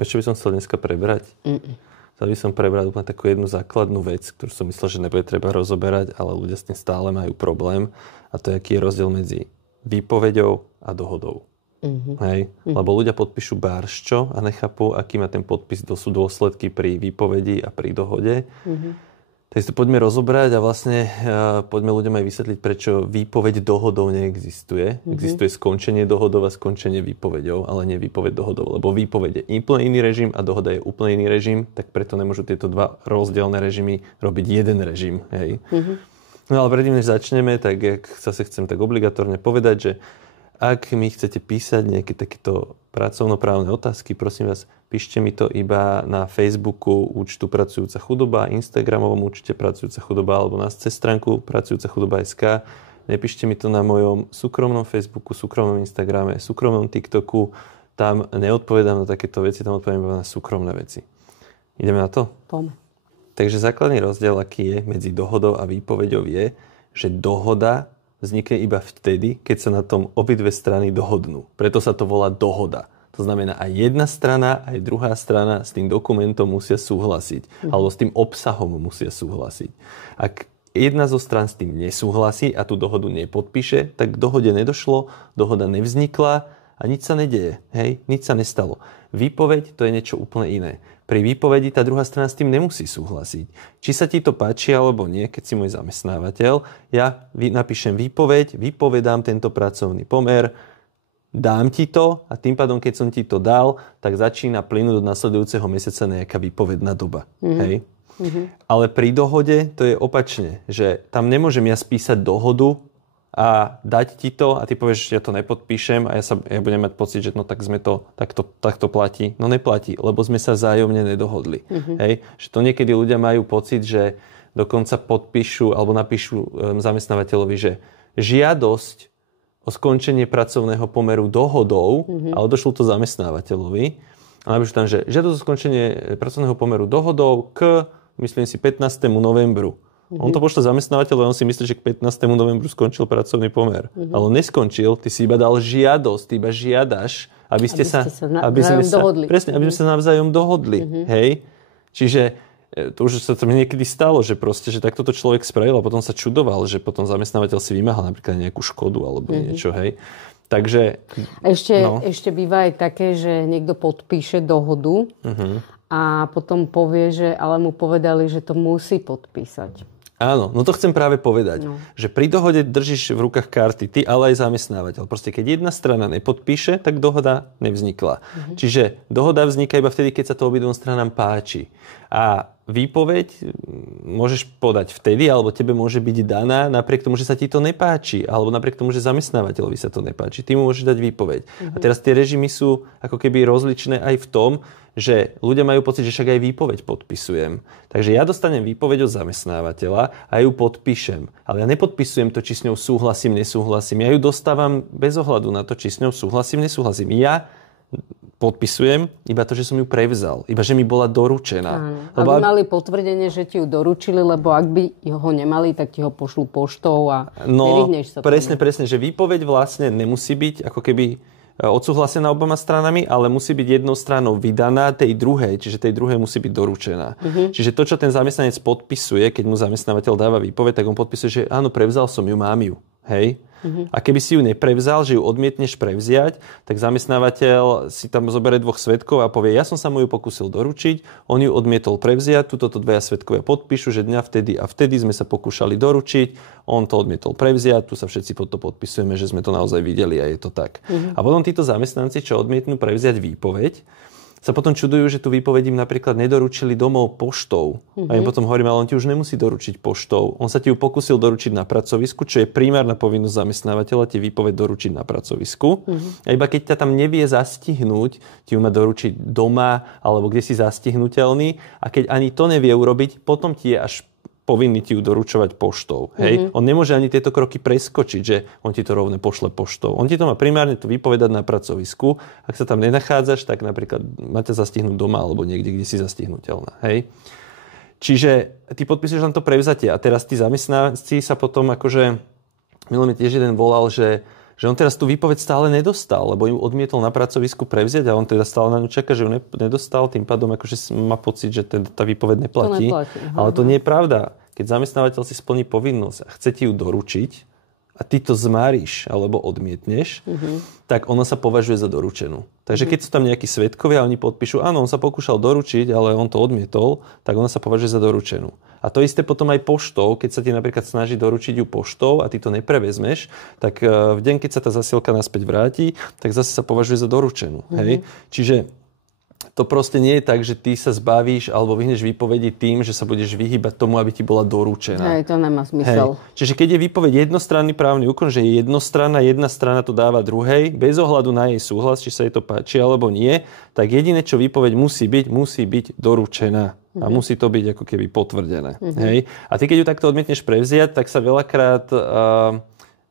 Vieš, čo by som chcel dneska prebrať? Chcel by som prebrať úplne takú jednu základnú vec, ktorú som myslel, že nebude treba rozoberať, ale ľudia s tým stále majú problém. A to je, aký je rozdiel medzi výpoveďou a dohodou. Hej? Lebo ľudia podpíšu bárščo a nechápu, aký má ten podpis, sú dôsledky pri výpovedi a pri dohode. Takže to poďme rozobrať a vlastne poďme ľuďom aj vysvetliť, prečo výpoveď dohodou neexistuje. Existuje skončenie dohodou a skončenie výpoveďou, ale nie výpoveď dohodou. Lebo výpoveď je úplne iný režim a dohoda je úplne iný režim, tak preto nemôžu tieto dva rozdielne režimy robiť jeden režim. Hej? No ale predtým, než začneme, tak zase chcem tak obligatórne povedať, že ak mi chcete písať nejaké takéto pracovnoprávne otázky, prosím vás, píšte mi to iba na Facebooku účtu Pracujúca chudoba, Instagramovom účte Pracujúca chudoba alebo cez stránku Pracujúca chudoba.sk. Nepíšte mi to na mojom súkromnom Facebooku, súkromnom Instagrame, súkromnom TikToku. Tam neodpovedám na takéto veci, tam odpovedám iba na súkromné veci. Ideme na to? Poďme. Takže základný rozdiel, aký je medzi dohodou a výpoveďou je, že dohoda vznikne iba vtedy, keď sa na tom obidve strany dohodnú. Preto sa to volá dohoda. To znamená, aj jedna strana, aj druhá strana s tým dokumentom musia súhlasiť. Alebo s tým obsahom musia súhlasiť. Ak jedna zo strán s tým nesúhlasí a tú dohodu nepodpíše, tak k dohode nedošlo, dohoda nevznikla a nič sa nedeje. Hej? Nič sa nestalo. Výpoveď to je niečo úplne iné. Pri výpovedi tá druhá strana s tým nemusí súhlasiť. Či sa ti to páči alebo nie, keď si môj zamestnávateľ, ja napíšem výpoveď, vypovedám tento pracovný pomer, dám ti to a tým pádom, keď som ti to dal, tak začína plynúť do nasledujúceho mesiaca nejaká výpovedná doba. Hej? Ale pri dohode to je opačne, že tam nemôžem ja spísať dohodu a dať ti to a ty povieš, že ja to nepodpíšem a ja budem mať pocit, že no tak sme to, takto platí. No neplatí, lebo sme sa vzájomne nedohodli. Hej? Že to niekedy ľudia majú pocit, že dokonca podpíšu alebo napíšu zamestnávateľovi, že žiadosť o skončenie pracovného pomeru dohodou, ale došlo to zamestnávateľovi a napíšu tam, že žiadosť o skončenie pracovného pomeru dohodou k, myslím si, 15. novembru. On to pošle zamestnávateľu a on si myslí, že k 15. novembru skončil pracovný pomer. Ale on neskončil, ty si iba dal žiadosť, ty iba žiadaš, aby sme sa dohodli. Presne, aby sme sa navzájom dohodli. Hej? Čiže to už sa to niekedy stalo, že proste, že takto to človek spravil a potom sa čudoval, že potom zamestnávateľ si vymáhal napríklad nejakú škodu alebo niečo, hej. Takže... Ešte býva aj také, že niekto podpíše dohodu a potom povie, že ale mu povedali, že to musí podpísať. Áno, no to chcem práve povedať, že pri dohode držíš v rukách karty ty, ale aj zamestnávateľ. Proste keď jedna strana nepodpíše, tak dohoda nevznikla. Čiže dohoda vzniká iba vtedy, keď sa to obidvom stranám páči. A výpoveď môžeš podať vtedy, alebo tebe môže byť daná napriek tomu, že sa ti to nepáči, alebo napriek tomu, že zamestnávateľovi sa to nepáči. Ty mu môžeš dať výpoveď. A teraz tie režimy sú ako keby rozličné aj v tom, že ľudia majú pocit, že však aj výpoveď podpisujem. Takže ja dostanem výpoveď od zamestnávateľa a ju podpíšem. Ale ja nepodpisujem to, či s ňou súhlasím, nesúhlasím. Ja ju dostávam bez ohľadu na to, či s ňou súhlasím, nesúhlasím. Ja podpisujem iba to, že som ju prevzal. Iba, že mi bola doručená. Aby mali potvrdenie, že ti ju doručili, lebo ak by ho nemali, tak ti ho pošlú poštou a nevyhneš sa. Presne, že výpoveď vlastne nemusí byť ako keby odsúhlasená oboma stranami, ale musí byť jednou stranou vydaná tej druhej, čiže tej druhej musí byť doručená. Čiže to, čo ten zamestnanec podpisuje, keď mu zamestnávateľ dáva výpoveď, tak on podpisuje, že áno, prevzal som ju, mám ju. Hej? A keby si ju neprevzal, že ju odmietneš prevziať, tak zamestnávateľ si tam zoberie dvoch svedkov a povie, ja som sa mu ju pokúsil doručiť, on ju odmietol prevziať, tuto dvaja svedkovia podpíšu, že dňa vtedy a vtedy sme sa pokúšali doručiť, on to odmietol prevziať, tu sa všetci pod to podpisujeme, že sme to naozaj videli a je to tak. A potom títo zamestnanci, čo odmietnú prevziať výpoveď, sa potom čudujú, že tú výpoveď im napríklad nedoručili domov poštou. A im potom hovorím, ale on ti už nemusí doručiť poštou. On sa ti ju pokúsil doručiť na pracovisku, čo je primárna povinnosť zamestnávateľa ti výpoveď doručiť na pracovisku. A iba keď ťa tam nevie zastihnúť, ti ju má doručiť doma alebo kde si zastihnuteľný. A keď ani to nevie urobiť, potom ti je až povinný ti ju doručovať poštou. Hej? On nemôže ani tieto kroky preskočiť, že on ti to rovne pošle poštou. On ti to má primárne to vypovedať na pracovisku. Ak sa tam nenachádzaš, tak napríklad máte zastihnúť doma alebo niekde, kde si zastihnuteľná. Hej? Čiže ty podpíšeš len to prevzatie a teraz tí zamestnanci sa potom akože, minulý mi tiež jeden volal, že že on teraz tú výpoveď stále nedostal, lebo ju odmietol na pracovisku prevziať a on teda stále na ňu čaká, že ju nedostal, tým pádom akože má pocit, že tá výpoveď neplatí. Ale to nie je pravda. Keď zamestnávateľ si splní povinnosť a chce ti ju doručiť a ty to zmáriš alebo odmietneš, tak ona sa považuje za doručenú. Takže keď sú tam nejakí svedkovia a oni podpíšu, áno, on sa pokúšal doručiť, ale on to odmietol, tak ona sa považuje za doručenú. A to isté potom aj poštou, keď sa ti napríklad snaží doručiť ju poštou a ty to neprevezmeš, tak v deň, keď sa tá zasielka naspäť vráti, tak zase sa považuje za doručenú. Hej? Čiže to proste nie je tak, že ty sa zbavíš alebo vyhneš výpovedi tým, že sa budeš vyhýbať tomu, aby ti bola doručená. Hej, to nemá zmysel. Čiže keď je výpoveď jednostranný právny úkon, že je jednostranná, jedna strana to dáva druhej, bez ohľadu na jej súhlas, či sa jej to páči alebo nie, tak jediné, čo výpoveď musí byť doručená. A musí to byť ako keby potvrdené. Hej? A ty, keď ju takto odmietneš prevziať, tak sa veľakrát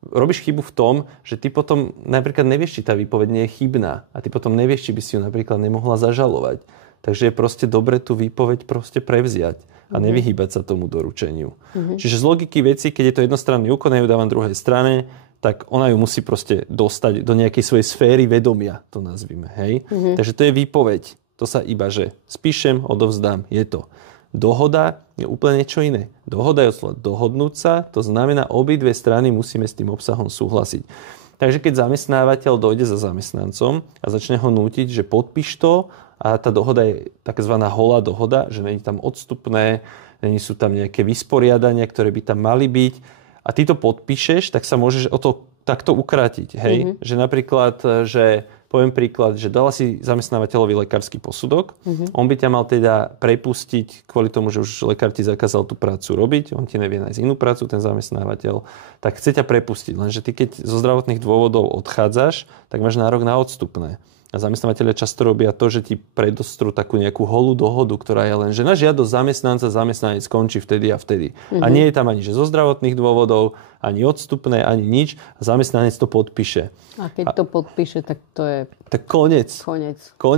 robíš chybu v tom, že ty potom napríklad nevieš, či tá výpoveď nie je chybná. A ty potom nevieš, či by si ju napríklad nemohla zažalovať. Takže je proste dobre tú výpoveď proste prevziať a nevyhýbať sa tomu doručeniu. Čiže z logiky veci, keď je to jednostranný úkon, ja ju dávam druhej strane, tak ona ju musí proste dostať do nejakej svojej sféry vedomia, to nazvime. Hej? Takže to je výpoveď. To sa iba, že spíšem, odovzdám, je to. Dohoda je úplne niečo iné. Dohoda je od dohodnúť sa, to znamená, obidve strany musíme s tým obsahom súhlasiť. Takže keď zamestnávateľ dojde za zamestnancom a začne ho nútiť, že podpíš to a tá dohoda je takzvaná holá dohoda, že není tam odstupné, není sú tam nejaké vysporiadania, ktoré by tam mali byť a ty to podpíšeš, tak sa môžeš o to takto ukrátiť. Hej? Že napríklad, že poviem príklad, že dala si zamestnávateľovi lekársky posudok. On by ťa mal teda prepustiť kvôli tomu, že už lekár ti zakázal tú prácu robiť. On ti nevie nájsť inú prácu, ten zamestnávateľ. Tak chce ťa prepustiť. Lenže ty, keď zo zdravotných dôvodov odchádzaš, tak máš nárok na odstupné. A zamestnávateľia často robia to, že ti predostrú takú nejakú holú dohodu, ktorá je len, že na žiadosť zamestnanec skončí vtedy a vtedy. A nie je tam ani že zo zdravotných dôvodov, ani odstupné, ani nič. A zamestnanec to podpíše. A keď to podpíše, tak to je... Tak koniec.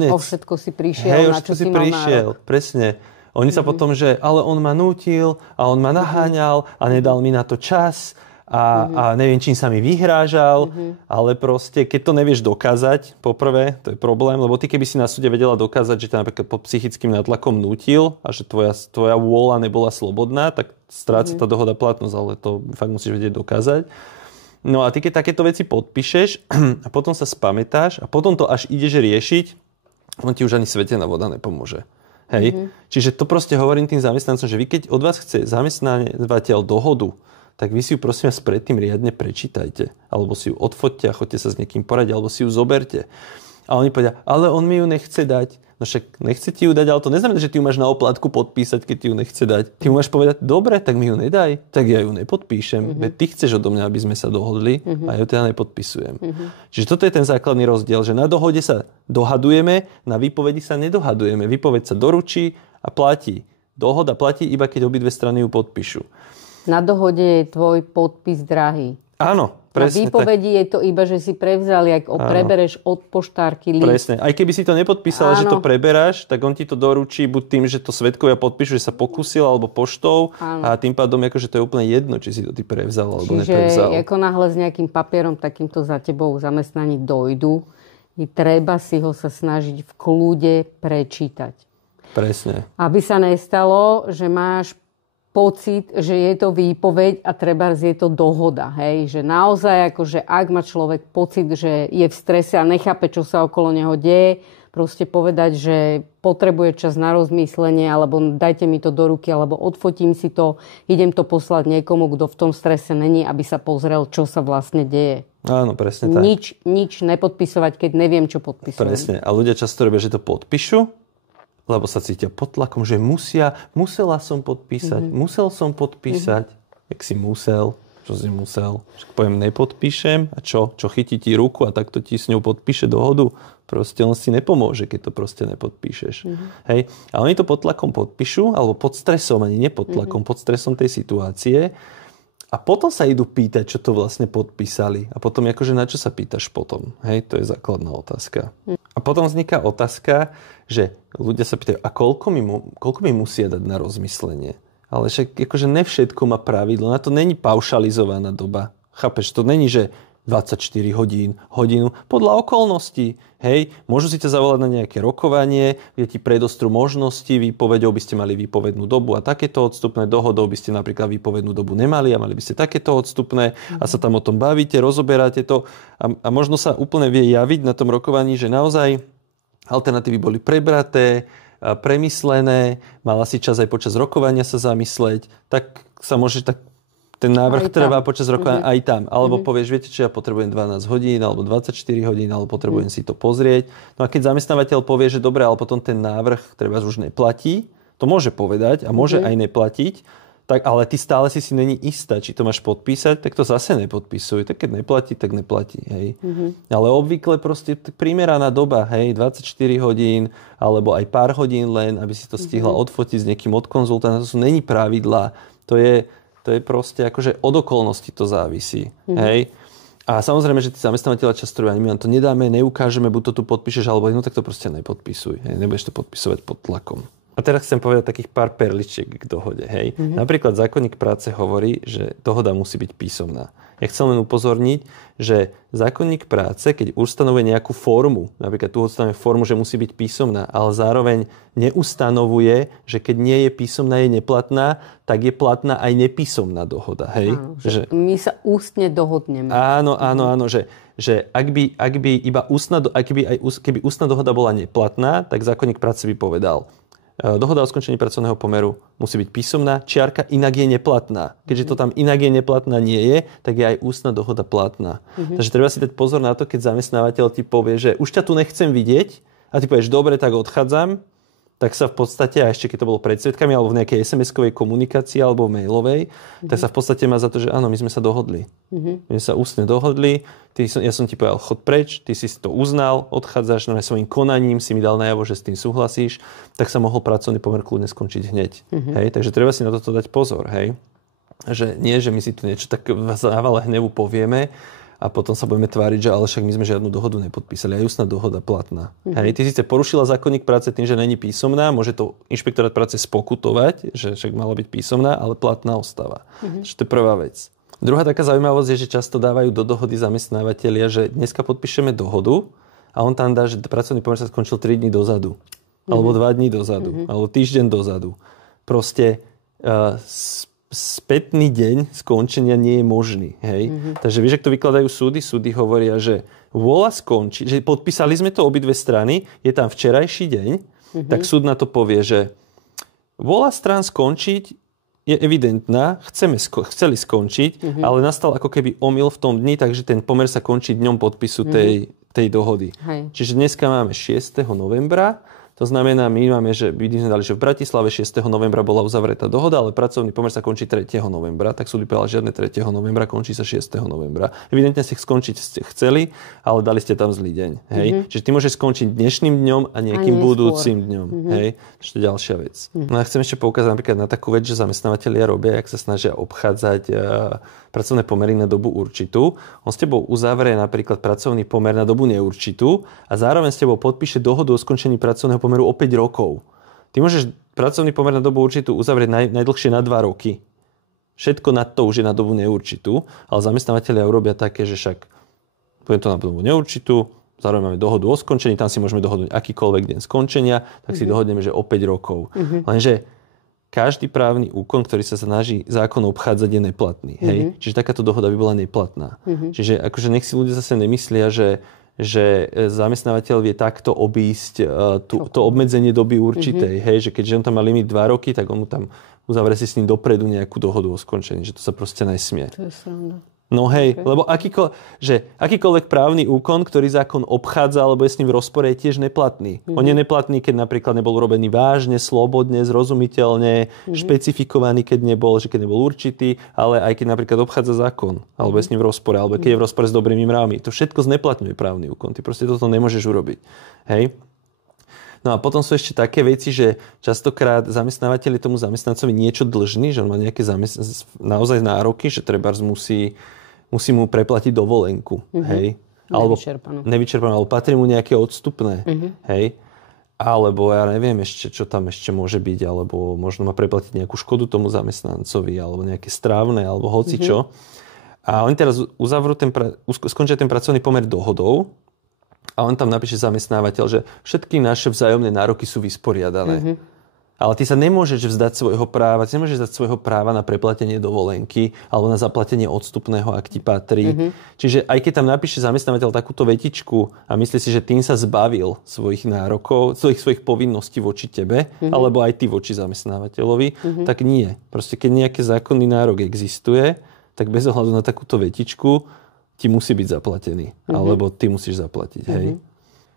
O všetko si prišiel, na čo si mal nárok. Presne. Oni sa potom, že ale on ma nútil a on ma naháňal a nedal mi na to čas a neviem, čím sa mi vyhrážal, ale proste, keď to nevieš dokázať, poprvé, to je problém, lebo ty keby si na súde vedela dokázať, že ťa napríklad pod psychickým nátlakom nútil a že tvoja vôľa nebola slobodná, tak stráca tá dohoda platnosť, ale to fakt musíš vedieť dokázať. No a ty keď takéto veci podpíšeš a potom sa spamätáš a potom to až ideš riešiť, on ti už ani svetená voda nepomôže. Hej? Čiže to proste hovorím tým zamestnancom, že vy keď od vás chce zamestnávateľ dohodu, tak vy si ju prosím vás predtým riadne prečítajte. Alebo si ju odfoťte a choďte sa s niekým poradiť, alebo si ju zoberte. A oni povedia, ale on mi ju nechce dať. No však nechce ti ju dať, ale to neznamená, že ty ju máš na oplátku podpísať, keď ti ju nechce dať. Ty mu máš povedať, dobre, tak mi ju nedaj, tak ja ju nepodpíšem. Veď ty chceš odo mňa, aby sme sa dohodli a ja ju teda nepodpisujem. Čiže toto je ten základný rozdiel, že na dohode sa dohadujeme, na výpovedi sa nedohadujeme. Výpoveď sa doručí a platí. Dohoda platí iba, keď obidve strany ju podpíšu. Na dohode je tvoj podpis drahý. Áno, presne. Na výpovedi je to iba, že si prevzal, jak prebereš od poštárky list. Presne. Aj keby si to nepodpísala, že to preberáš, tak on ti to doručí buď tým, že to svedkovia podpíšu, že sa pokúsil, alebo poštou. Áno. A tým pádom akože to je úplne jedno, či si to ty prevzal, alebo neprevzal. Čiže ako náhle s nejakým papierom takýmto za tebou zamestnaní dojdu, je treba si ho sa snažiť v kľude prečítať. Presne. Aby sa nestalo, že máš pocit, že je to výpoveď a trebárs je to dohoda. Hej? Že naozaj, akože ak má človek pocit, že je v strese a nechápe, čo sa okolo neho deje, proste povedať, že potrebuje čas na rozmyslenie, alebo dajte mi to do ruky, alebo odfotím si to, idem to poslať niekomu, kto v tom strese není, aby sa pozrel, čo sa vlastne deje. Áno, presne tak. Nič nepodpisovať, keď neviem, čo podpisujem. Presne. A ľudia často robia, že to podpíšu, lebo sa cítia pod tlakom, že musela som podpísať, musel som podpísať. Jak si musel, čo si musel. Však poviem, nepodpíšem a čo chytí ti ruku a takto ti s ňou podpíše dohodu. Proste on si nepomôže, keď to proste nepodpíšeš. Hej? A oni to pod tlakom podpíšu, alebo pod stresom, ani nie pod tlakom, pod stresom tej situácie. A potom sa idú pýtať, čo to vlastne podpísali. A potom akože na čo sa pýtaš potom? Hej, to je základná otázka. A potom vzniká otázka, že ľudia sa pýtajú, a koľko mi musia dať na rozmyslenie? Ale však akože ne všetko má pravidlo. Na to není paušalizovaná doba. Chápeš? To není, že 24 hodín, hodinu, podľa okolností. Hej, môžu si ťa zavolať na nejaké rokovanie, kde ti predostrú možnosti, výpovedou by ste mali výpovednú dobu a takéto odstupné, dohodou by ste napríklad výpovednú dobu nemali a mali by ste takéto odstupné a sa tam o tom bavíte, rozoberáte to a možno sa úplne vie javiť na tom rokovaní, že naozaj alternatívy boli prebraté, premyslené, mala si čas aj počas rokovania sa zamysleť, tak sa môže tak ten návrh trvá počas rokovania aj tam. Alebo povieš, viete čo, ja potrebujem 12 hodín, alebo 24 hodín, alebo potrebujem si to pozrieť. No a keď zamestnávateľ povie, že dobre, ale potom ten návrh treba už neplatí, to môže povedať a môže aj neplatiť, tak, ale ty stále si není istá, či to máš podpísať, tak to zase nepodpisuj. Tak keď neplatí, tak neplatí. Hej. Ale obvykle proste primeraná doba, hej, 24 hodín, alebo aj pár hodín len, aby si to stihla odfotiť s niekým od konzultanta. To není pravidlá. To je proste akože od okolností to závisí. Hej? A samozrejme, že tí zamestnávateľa často robia, my vám to nedáme, neukážeme, buď to tu podpíšeš, alebo no tak to proste nepodpisuj. Hej? Nebudeš to podpisovať pod tlakom. A teraz chcem povedať takých pár perličiek k dohode. Hej? Napríklad zákonník práce hovorí, že dohoda musí byť písomná. Ja chcem len upozorniť, že zákonník práce, keď ustanovuje nejakú formu, napríklad tu ustanovuje formu, že musí byť písomná, ale zároveň neustanovuje, že keď nie je písomná, je neplatná, tak je platná aj nepísomná dohoda. Hej? Áno, že my sa ústne dohodneme. Áno, že keby ústna dohoda bola neplatná, tak zákonník práce by povedal, dohoda o skončení pracovného pomeru musí byť písomná, čiarka inak je neplatná. Keďže to tam inak je neplatná nie je, tak je aj ústna dohoda platná. Takže treba si dať pozor na to, keď zamestnávateľ ti povie, že už ťa tu nechcem vidieť a ty povieš, dobre, tak odchádzam, tak sa v podstate, a ešte keď to bolo pred svedkami, alebo v nejakej SMS-kovej komunikácii, alebo mailovej, tak sa v podstate má za to, že áno, my sme sa dohodli. My sme sa ústne dohodli, ja som ti povedal, chod preč, ty si to uznal, odchádzaš, no svojím konaním si mi dal najavo, že s tým súhlasíš, tak sa mohol pracovný pomer kľudne skončiť hneď. Hej? Takže treba si na toto dať pozor. Hej? Že nie, že my si tu niečo tak v závale hnevu povieme, a potom sa budeme tváriť, že ale však my sme žiadnu dohodu nepodpísali. Aj ústna dohoda platná. Hej, ty síce porušila zákonník práce tým, že není písomná, môže to inšpektorát práce spokutovať, že však mala byť písomná, ale platná ostáva. To je prvá vec. Druhá taká zaujímavosť je, že často dávajú do dohody zamestnávateľia, že dneska podpíšeme dohodu a on tam dá, že pracovný pomer sa skončil 3 dní dozadu. Alebo 2 dní dozadu. Alebo týždeň dozadu. Proste spätný deň skončenia nie je možný. Hej? Takže vieš, ak to vykladajú súdy? Súdy hovoria, že vôľa skončiť, že podpísali sme to obidve strany, je tam včerajší deň, tak súd na to povie, že vôľa strán skončiť je evidentná, chceli skončiť, ale nastal ako keby omyl v tom dni, takže ten pomer sa končí dňom podpisu tej dohody. Hej. Čiže dneska máme 6. novembra, to znamená, my máme, že sme dali, že v Bratislave 6. novembra bola uzavretá dohoda, ale pracovný pomer sa končí 3. novembra, tak súd povedal, žiadne 3. novembra, končí sa 6. novembra. Evidentne si skončiť ste chceli, ale dali ste tam zlý deň. Hej? Čiže ty môžeš skončiť dnešným dňom a nejakým budúcim dňom. Hej? To je ďalšia vec. No a chcem ešte poukázať napríklad na takú vec, že zamestnávateľia robia, jak sa snažia obchádzať pracovné pomery na dobu určitú. On s tebou uzavrie napríklad pracovný pomer na dobu neurčitú a zároveň s tebou podpíše dohodu o skončení pracovného pomeru o 5 rokov. Ty môžeš pracovný pomer na dobu určitú uzavrieť najdlhšie na 2 roky. Všetko nad to už je na dobu neurčitú, ale zamestnávateľia urobia také, že však poviem to na dobu neurčitú, zároveň máme dohodu o skončení, tam si môžeme dohodnúť akýkoľvek deň skončenia, tak si dohodneme, že o 5 rokov. Lenže každý právny úkon, ktorý sa snaží zákon obchádzať, je neplatný. Hej? Čiže takáto dohoda by bola neplatná. Čiže akože nech si ľudia zase nemyslia, že zamestnávateľ vie takto obísť to obmedzenie doby určitej. Hej? Že keďže on tam má limit 2 roky, tak on mu tam uzavrie si s ním dopredu nejakú dohodu o skončení. Že to sa proste nesmie. To je sranda. No hej, lebo akýkoľvek právny úkon, ktorý zákon obchádza alebo je s ním v rozpore, je tiež neplatný. On je neplatný, keď napríklad nebol robený vážne, slobodne, zrozumiteľne, špecifikovaný, keď nebol určitý, ale aj keď napríklad obchádza zákon, alebo je s ním v rozpore, alebo keď je v rozpore s dobrými mravmi. To všetko zneplatňuje právny úkon. Ty proste toto nemôžeš urobiť. Hej? No a potom sú ešte také veci, že častokrát zamestnávateľ je tomu zamestnancovi niečo dlžný, že on má nejaké naozaj nároky, že trebárs musí mu preplatiť dovolenku, hej? Nevyčerpanú, alebo patrí mu nejaké odstupné, hej? Alebo ja neviem ešte, čo tam ešte môže byť, alebo možno má preplatiť nejakú škodu tomu zamestnancovi, alebo nejaké strávne, alebo hocičo. A oni teraz skončia ten pracovný pomer dohodou a on tam napíše zamestnávateľ, že všetky naše vzájomné nároky sú vysporiadané. Ale ty sa nemôžeš vzdať svojho práva na preplatenie dovolenky alebo na zaplatenie odstupného, ak ti patrí. Čiže aj keď tam napíše zamestnávateľ takúto vetičku a myslí si, že tým sa zbavil svojich nárokov, svojich povinností voči tebe, alebo aj ty voči zamestnávateľovi, tak nie. Proste keď nejaký zákonný nárok existuje, tak bez ohľadu na takúto vetičku ti musí byť zaplatený. Alebo ty musíš zaplatiť. Hej.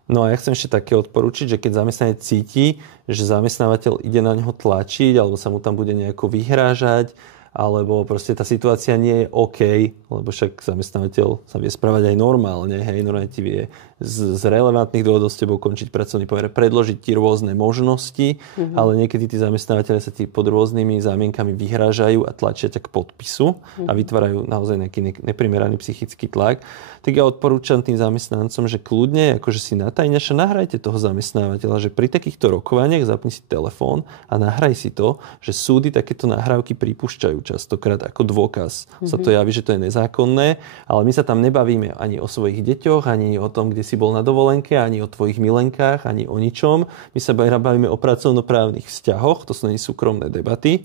No a ja chcem ešte také odporučiť, že keď zamestnanec cíti, že zamestnávateľ ide na neho tlačiť, alebo sa mu tam bude nejako vyhrážať, alebo proste tá situácia nie je OK, lebo však zamestnávateľ sa vie správať aj normálne, hej, normálne ti vie z relevantných dôvodov s tebou končiť pracovný pomer, predložiť ti rôzne možnosti, ale niekedy tí zamestnávateľe sa ti pod rôznymi zámienkami vyhrážajú a tlačia ťa k podpisu a vytvárajú naozaj nejaký neprimeraný psychický tlak. Tak ja odporúčam tým zamestnancom, že kľudne, akože si natajňaša, nahrajte toho zamestnávateľa, že pri takýchto rokovaniach zapni si telefón a nahraj si to, že súdy takéto nahrávky pripúšťajú častokrát ako dôkaz. Sa to javí, že to je nezákonné, ale my sa tam nebavíme ani o svojich deťoch, ani o tom, kde si bol na dovolenke, ani o tvojich milenkách, ani o ničom. My sa bavíme o pracovnoprávnych vzťahoch, to sú súkromné debaty.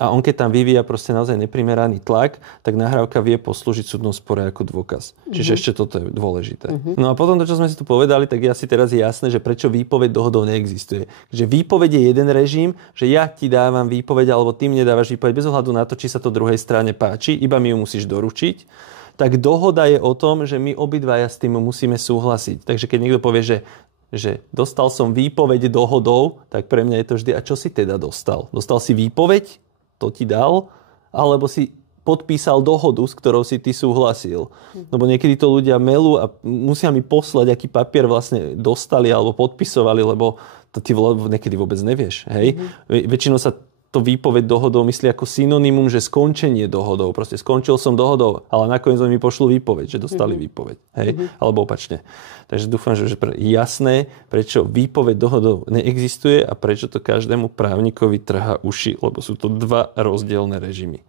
A on keď tam vyvíja proste naozaj neprimeraný tlak, tak nahrávka vie poslúžiť súdnom spore ako dôkaz. Čiže ešte toto je dôležité. No a potom to, čo sme si tu povedali, tak je asi teraz jasné, že prečo výpoveď dohodou neexistuje. Že výpoveď je jeden režim, že ja ti dávam výpoveď, alebo ty mne dávaš výpoveď bez ohľadu na to, či sa to druhej strane páči, iba mi ju musíš doručiť. Tak dohoda je o tom, že my obidvaja s tým musíme súhlasiť. Takže keď niekto povie, že dostal som výpoveď dohodou, tak pre mňa je to vždy, a čo si teda dostal? Dostal si výpoveď? To ti dal, alebo si podpísal dohodu, s ktorou si ty súhlasil. Lebo niekedy to ľudia melú a musia mi poslať, aký papier vlastne dostali alebo podpisovali, lebo to ty niekedy vôbec nevieš. Hej? Väčšinou sa to výpoveď dohodou myslí ako synonymum, že skončenie dohodou. Proste skončil som dohodou, ale nakoniec mi pošlu výpoveď, že dostali výpoveď. Hej? Alebo opačne. Takže dúfam, že jasné, prečo výpoveď dohodou neexistuje a prečo to každému právnikovi trhá uši, lebo sú to dva rozdielne režimy.